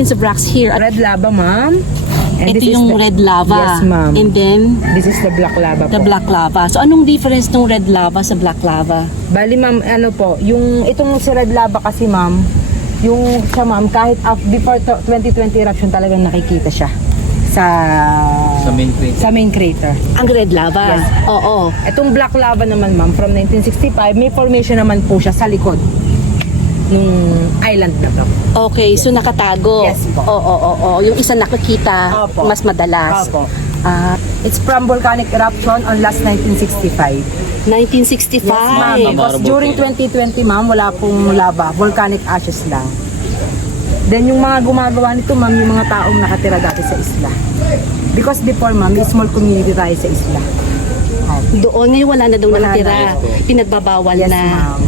kinds of rocks here. Red lava, ma'am. And Ito this is yung the- red lava. Yes, ma'am. And then, This is the black lava the po. black lava. So, anong difference ng red lava sa black lava? Bali, ma'am, ano po, yung itong si red lava kasi, ma'am, yung siya, ma'am, kahit before 2020 eruption talagang nakikita siya sa main crater. Ang red lava? Yes. Oo. Itong black lava naman, ma'am, from 1965, may formation naman po siya sa likod ng island na to. Okay, so nakatago. Yes po. Oo. Yung isa nakikita, Opo. mas madalas. Opo. Ah, It's from volcanic eruption on last 1965. 1965. Yes, ma'am. Because during 2020, ma'am, wala pong lava. Volcanic ashes lang. Then, yung mga gumagawa nito, ma'am, yung mga taong nakatira dati sa isla. Because before, ma'am, may small community tayo sa isla. Doon ngayon wala na daw Wala nakatira. na. Pinagbabawal Yes, na. ma'am.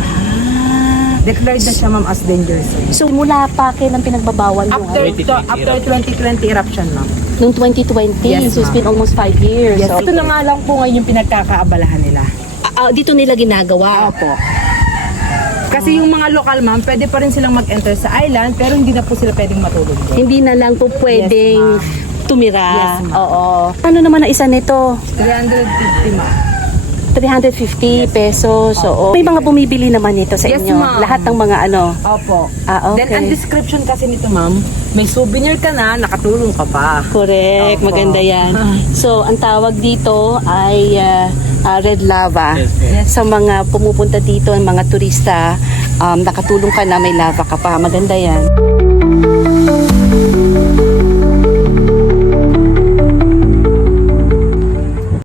Ah. Declared na siya, ma'am, as danger zone. So mula pa kailan pinagbabawal yung After 2020 eruption, ma'am. Noong 2020, Yes, so it's ma'am. been almost 5 years. Yes. So, Ito na nga lang po ngayon yung pinagkakaabalahan nila. dito nila ginagawa. Opo. Kasi yung mga lokal, ma'am, pwede pa rin silang mag-enter sa island, pero hindi na po sila pwedeng matulog doon. Hindi na lang po pwedeng Yes, tumira. Yes, ma'am. Oo. Ano naman ang isa nito? 350, ma'am. 350 pesos. So, may mga bumibili naman nito sa Yes, inyo. ma'am. Lahat ng mga ano. Opo. Okay. Then, ang description kasi nito, ma'am, may souvenir ka na, nakatulong ka pa. Correct. Opo. Maganda yan. So, ang tawag dito ay red lava. Yes. Sa mga pumupunta dito, ang mga turista, nakatulong ka na, may lava ka pa. Maganda yan.